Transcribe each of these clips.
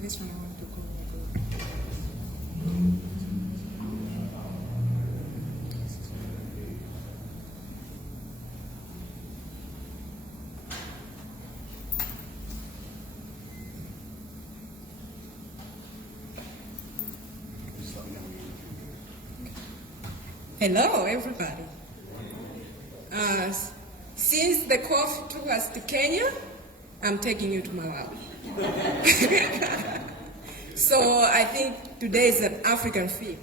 This one I want to call. Hello, everybody. Since the cough took us to Kenya, I'm taking you to Malawi. So I think today is an African film,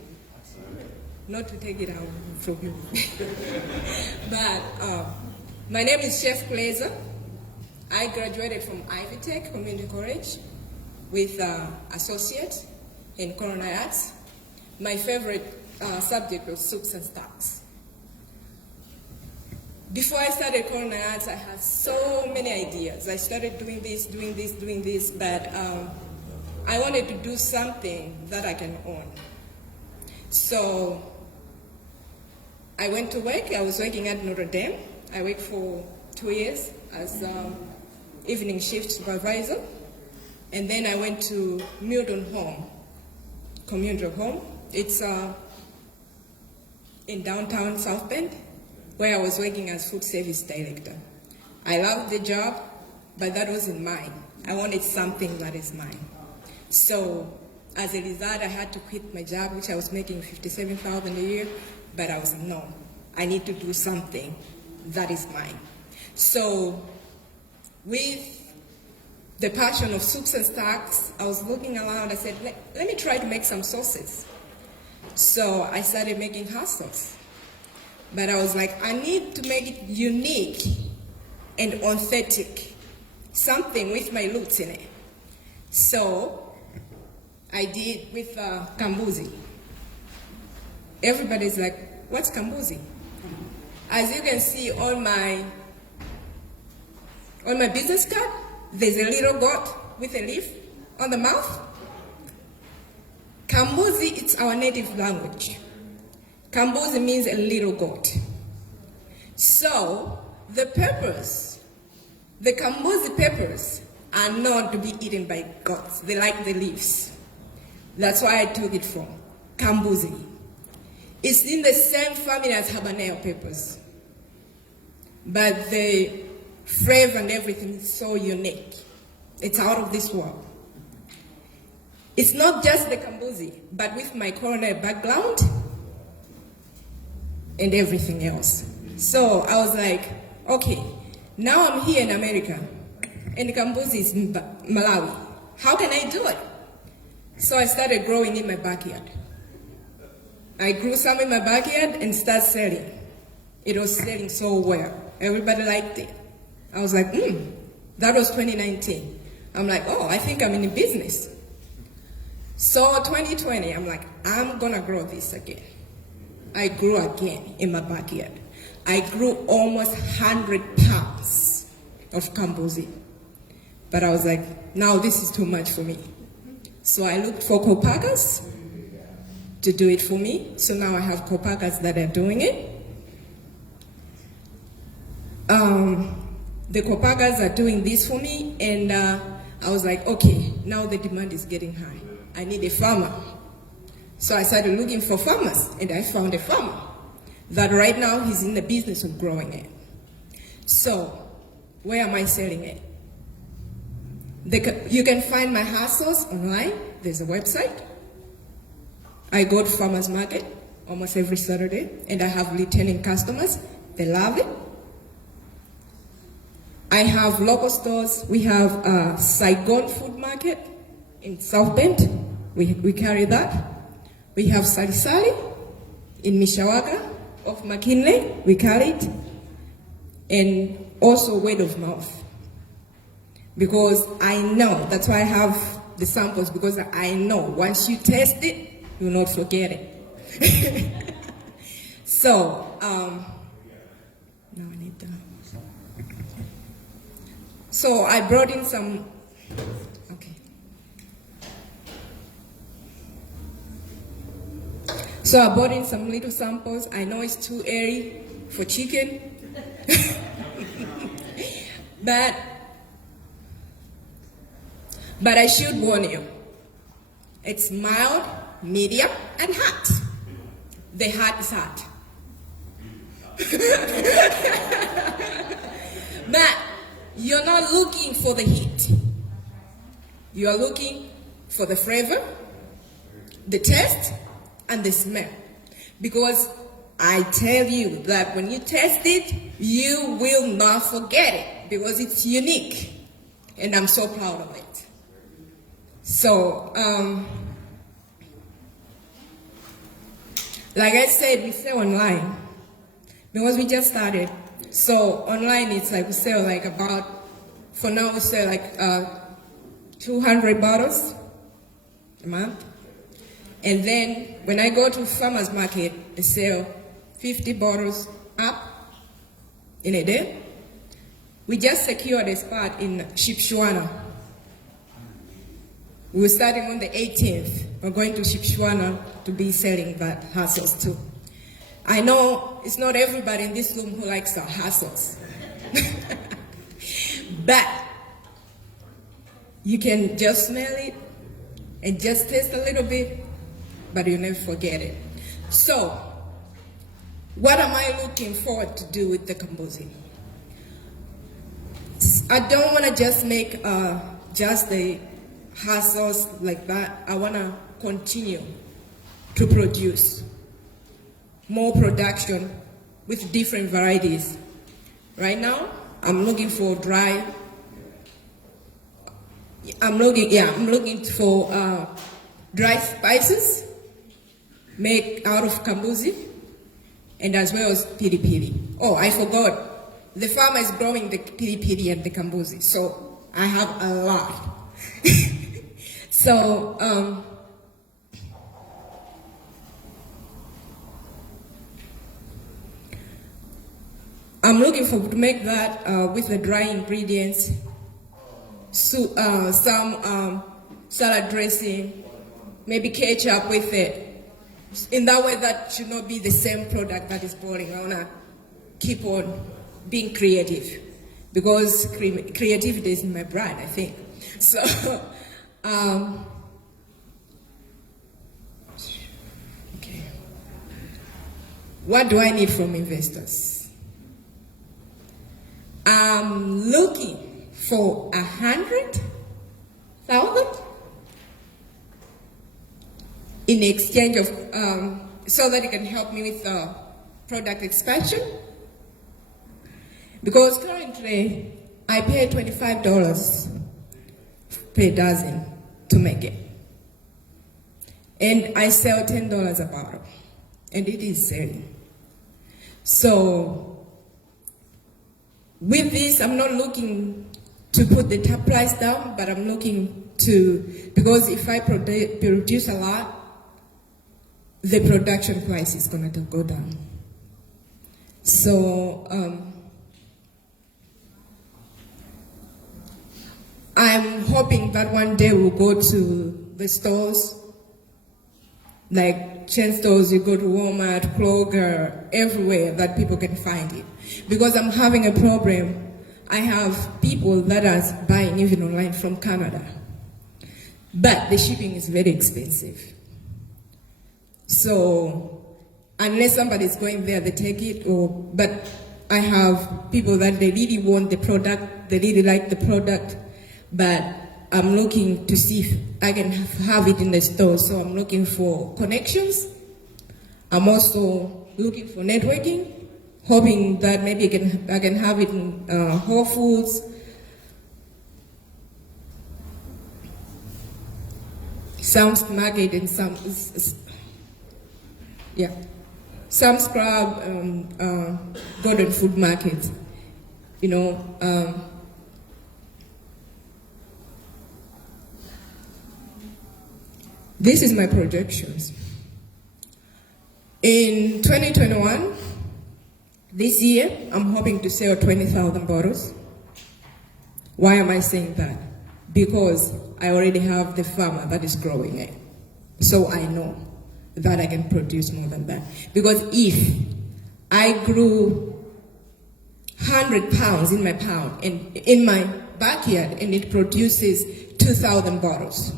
not to take it out from you. But my name is Chef Kuleza. I graduated from Ivy Tech Community College with associate in culinary arts. My favorite subject was soups and stocks. Before I started culinary arts, I had so many ideas. I started doing this, but I wanted to do something that I can own. So I went to work. I was working at Notre Dame. I worked for 2 years as evening shift supervisor. And then I went to Milton Home, community home. It's in downtown South Bend, where I was working as food service director. I loved the job, but that wasn't mine. I wanted something that is mine. So as a result, I had to quit my job, which I was making $57,000 a year, but I was like, no, I need to do something that is mine. So with the passion of soups and stocks, I was looking around, I said, let me try to make some sauces. So I started making hot sauce. But I was like, I need to make it unique and authentic, something with my roots in it. So I did with kambuzi. Everybody's like, what's kambuzi? As you can see on my business card, there's a little goat with a leaf on the mouth. Kambuzi, it's our native language. Kambuzi means a little goat. So the peppers, the kambuzi peppers, are known to be eaten by goats. They like the leaves. That's why I took it from kambuzi. It's in the same family as habanero peppers, but the flavor and everything is so unique. It's out of this world. It's not just the kambuzi, but with my culinary background and everything else. So I was like, okay, now I'm here in America, and kambuzi is in Malawi. How can I do it? So I started growing in my backyard. I grew some in my backyard and started selling. It was selling so well. Everybody liked it. I was like, that was 2019. I'm like, oh, I think I'm in business. So 2020, I'm like, I'm gonna grow this again. I grew again in my backyard. I grew almost 100 pounds of kambuzi. But I was like, now this is too much for me. So I looked for co-packers to do it for me. So now I have co-packers that are doing it. The co-packers are doing this for me, and I was like, okay, now the demand is getting high. I need a farmer. So I started looking for farmers, and I found a farmer that right now he's in the business of growing it. So where am I selling it? You can find my hot sauce online. There's a website. I go to farmers market almost every Saturday, and I have returning customers. They love it. I have local stores. We have Saigon Food Market in South Bend. We carry that. We have Sari Sari in Mishawaka of McKinley. We carry it. And also word of mouth. Because I know, that's why I have the samples, because I know once you taste it, you will not forget it. So, now I need to. So I brought in some, okay. So I brought in some little samples. I know it's too early for chicken, but I should warn you, It's mild, medium, and hot. The hot is hot. But you're not looking for the heat. You are looking for the flavor, the taste, and the smell. Because I tell you that when you taste it, you will not forget it because it's unique. And I'm so proud of it. So, like I said, we sell online because we just started. So online, it's like we sell like about, for now we sell like 200 bottles a month. And then when I go to farmer's market, I sell 50 bottles up in a day. We just secured a spot in Shipshewana. We're starting on the 18th. We're going to Shipshewana to be selling that Hotsauce too. I know it's not everybody in this room who likes our Hotsauce. But you can just smell it and just taste a little bit, but you'll never forget it. So, what am I looking forward to do with the Kambuzi? I don't want to just make just the Hotsauce like that. I want to continue to produce more production with different varieties. Right now, I'm looking for dry. I'm looking for dry spices made out of Kambuzi, and as well as piri piri. Oh, I forgot. The farmer is growing the piri piri and the Kambuzi, so I have a lot. So, I'm looking to make that with the dry ingredients, some salad dressing, maybe ketchup with it. In that way, that should not be the same product that is boiling. I want to keep on being creative because creativity is in my blood, I think. So, okay. What do I need from investors? I'm looking for 100,000 in exchange of, so that it can help me with product expansion. Because currently, I pay $25 per dozen to make it. And I sell $10 a bottle. And it is selling. So, with this, I'm not looking to put the top price down, but I'm looking to, because if I produce a lot, the production price is going to go down. So, I'm hoping that one day we'll go to the stores, like chain stores, you go to Walmart, Kroger, everywhere that people can find it. Because I'm having a problem. I have people that are buying even online from Canada. But the shipping is very expensive. So, unless somebody's going there, they take it, but I have people that they really want the product, they really like the product, but I'm looking to see if I can have it in the store. So I'm looking for connections. I'm also looking for networking, hoping that maybe I can have it in Whole Foods, Sam's Market, and Sam's Club, Golden Food Market. You know, this is my projections. In 2021, this year, I'm hoping to sell 20,000 bottles. Why am I saying that? Because I already have the farmer that is growing it. So I know that I can produce more than that. Because if I grew 100 pounds in my backyard and it produces 2,000 bottles,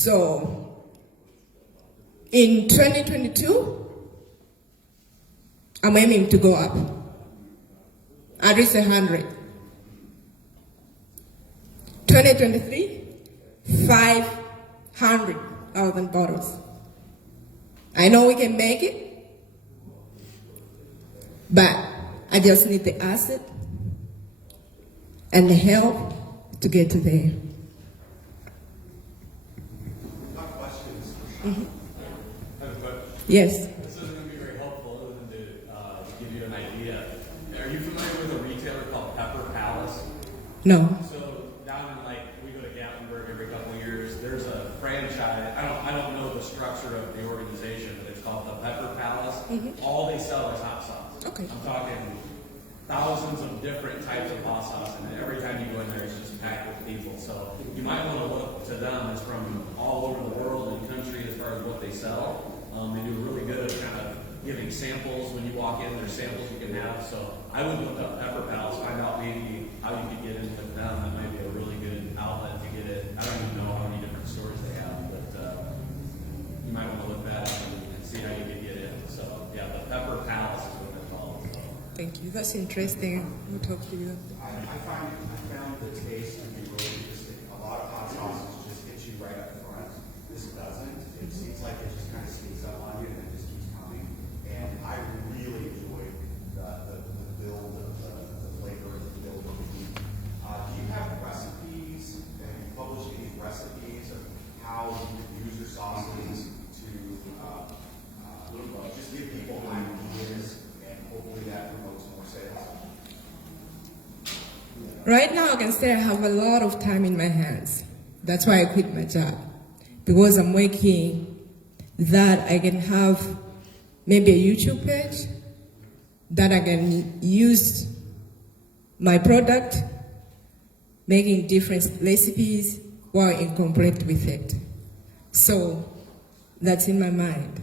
So in 2022, I'm aiming to go up. At least 100. 2023, 500,000 bottles. I know we can make it, but I just need the asset and the help to get to there. Questions? Mm-hmm. I have a question. Yes. This isn't going to be very helpful other than to give you an idea. Are you familiar with a retailer called Pepper Palace? No. So down in we go to Gatlinburg every couple of years. There's a franchise. I don't know the structure of the organization, but it's called the Pepper Palace. Mm-hmm. All they sell is hot sauce. Okay. I'm talking thousands of different types of hot sauce, and every time you go in there, it's just packed with people. So you might want to look to them. It's from all over the world and country as far as what they sell. They do really good at kind of giving samples when you walk in. There's samples you can have. So I would look up Pepper Palace, find out maybe how you could get in with them. That might be a really good outlet to get it. I don't even know how many different stores they have, but you might want to look that up and see how you could get in. So yeah, the Pepper Palace is what they're called. So. Thank you. That's interesting. We'll talk to you. I found the taste to be really interesting. A lot of hot sauces just hit you right up front. This doesn't. It seems like it just kind of sneaks up on you and it just keeps coming. And I really enjoyed the build of the flavor and the build of the meat. Do you have recipes? Have you published any recipes of how you can use your sauces to just give people ideas, and hopefully that promotes more sales? Right now, I can say I have a lot of time in my hands. That's why I quit my job. Because I'm working that I can have maybe a YouTube page that I can use my product, making different recipes while incomplete with it. So that's in my mind.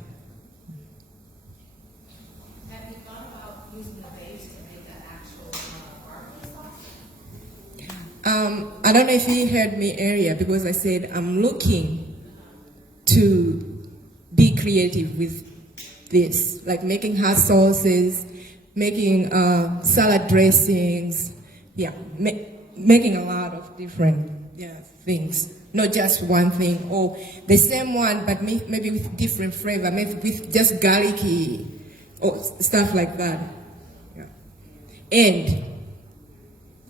Have you thought about using the base to make an actual barbecue sauce? I don't know if you heard me earlier because I said I'm looking to be creative with this, like making hot sauces, making salad dressings, making a lot of different things, not just one thing or the same one, but maybe with different flavor, maybe with just garlicky or stuff like that. Yeah. And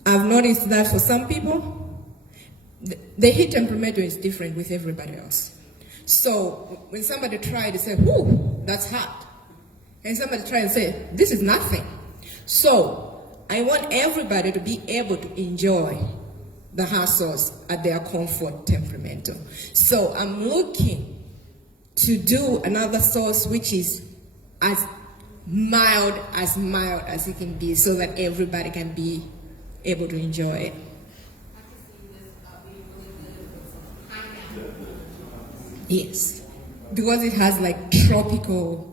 I've noticed that for some people, the heat temperature is different with everybody else. So when somebody tried to say, "Whoo, that's hot," and somebody tried to say, "This is nothing." So I want everybody to be able to enjoy the hot sauce at their comfort temperamental. So I'm looking to do another sauce which is as mild as it can be, so that everybody can be able to enjoy it. I can see this being really good with some pineapple. Yes, because it has like tropical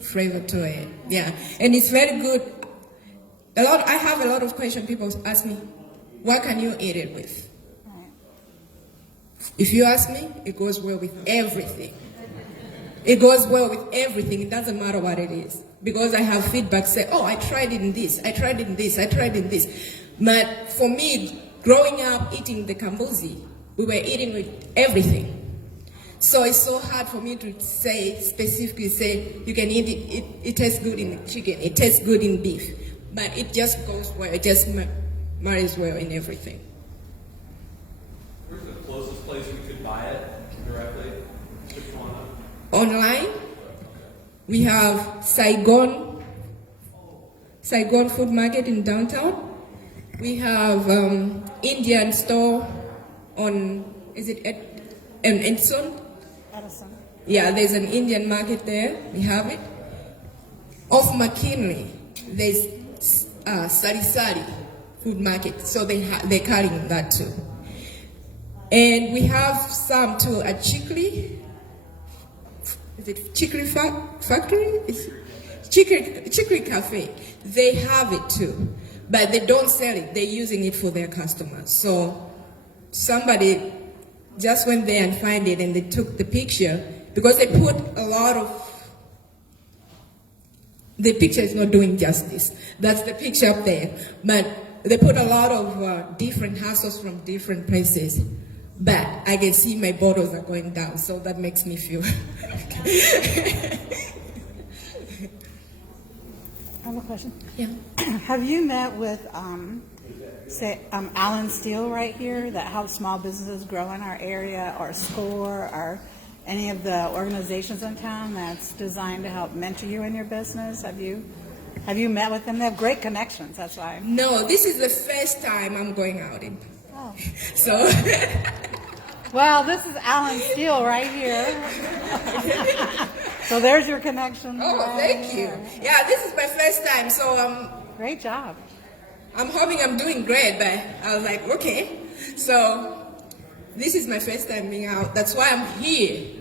flavor to it. Yeah, and it's very good. I have a lot of questions. People ask me, what can you eat it with? If you ask me, it goes well with everything. It goes well with everything. It doesn't matter what it is. Because I have feedback say, "Oh, I tried it in this, I tried it in this, I tried it in this." But for me, growing up eating the kambuzi, we were eating with everything. So it's so hard for me to specifically say, you can eat it, it tastes good in chicken, it tastes good in beef. But it just goes well, it just marries well in everything. Where's the closest place we could buy it directly? Online, we have Saigon Food Market in downtown. We have Indian store on, is it Edison? Edison. Yeah, there's an Indian market there. We have it. Off McKinley, there's Sari Food Market. So they're carrying that too. And we have some too at Chickley. Is it Chickley Factory? It's Chickley Cafe. They have it too. But they don't sell it. They're using it for their customers. So somebody just went there and find it, and they took the picture because they put a lot of. The picture is not doing justice. That's the picture up there, but they put a lot of different hustles from different places. But I can see my bottles are going down, so that makes me feel. I have a question. Yeah. Have you met with, Alan Steele right here that helps small businesses grow in our area, or SCORE, or any of the organizations in town that's designed to help mentor you in your business? Have you met with them? They have great connections, that's why. No, this is the first time I'm going out in. Oh. So. Well, this is Alan Steele right here. So there's your connection. Oh, right thank you. there. Yeah, this is my first time, so Great job. I'm hoping I'm doing great, but I was like, okay. So this is my first time being out. That's why I'm here,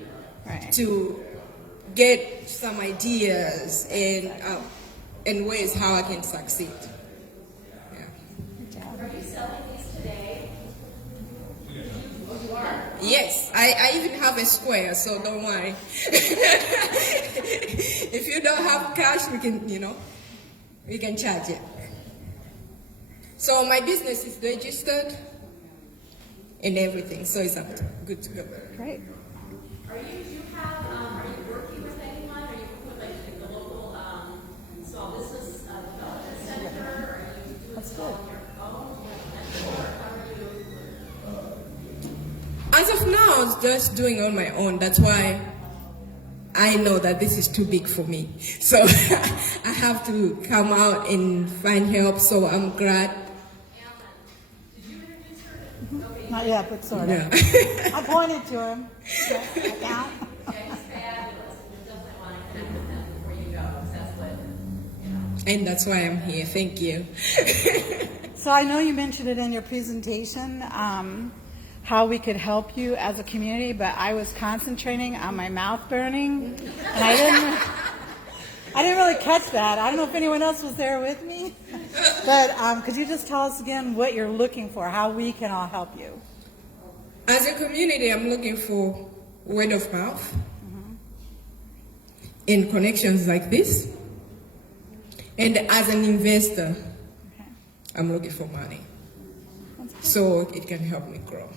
Right. to get some ideas and ways how I can succeed. Yeah. Good job. Are you selling these today? Yes, I even have a square, so don't worry. If you don't have cash, we can charge it. So my business is registered and everything, so it's good to go. Great. Are you working with anyone? Are you with like the local small business development center? Or are you doing That's this all good. on your own? Or how are you? As of now, I was just doing on my own. That's why I know that this is too big for me. So I have to come out and find help. So I'm glad. Not yet, but sort of. Yeah. I pointed to him. Yeah, I count. Yeah, he's fabulous. You definitely want to connect with them before you go, because that's what, And that's why I'm here. Thank you. So I know you mentioned it in your presentation, how we could help you as a community, but I was concentrating on my mouth burning, and I didn't really catch that. I don't know if anyone else was there with me, but could you just tell us again what you're looking for, how we can all help you? As a community, I'm looking for word of mouth and connections like this. And as an investor, Okay. I'm looking for money so it can help me grow.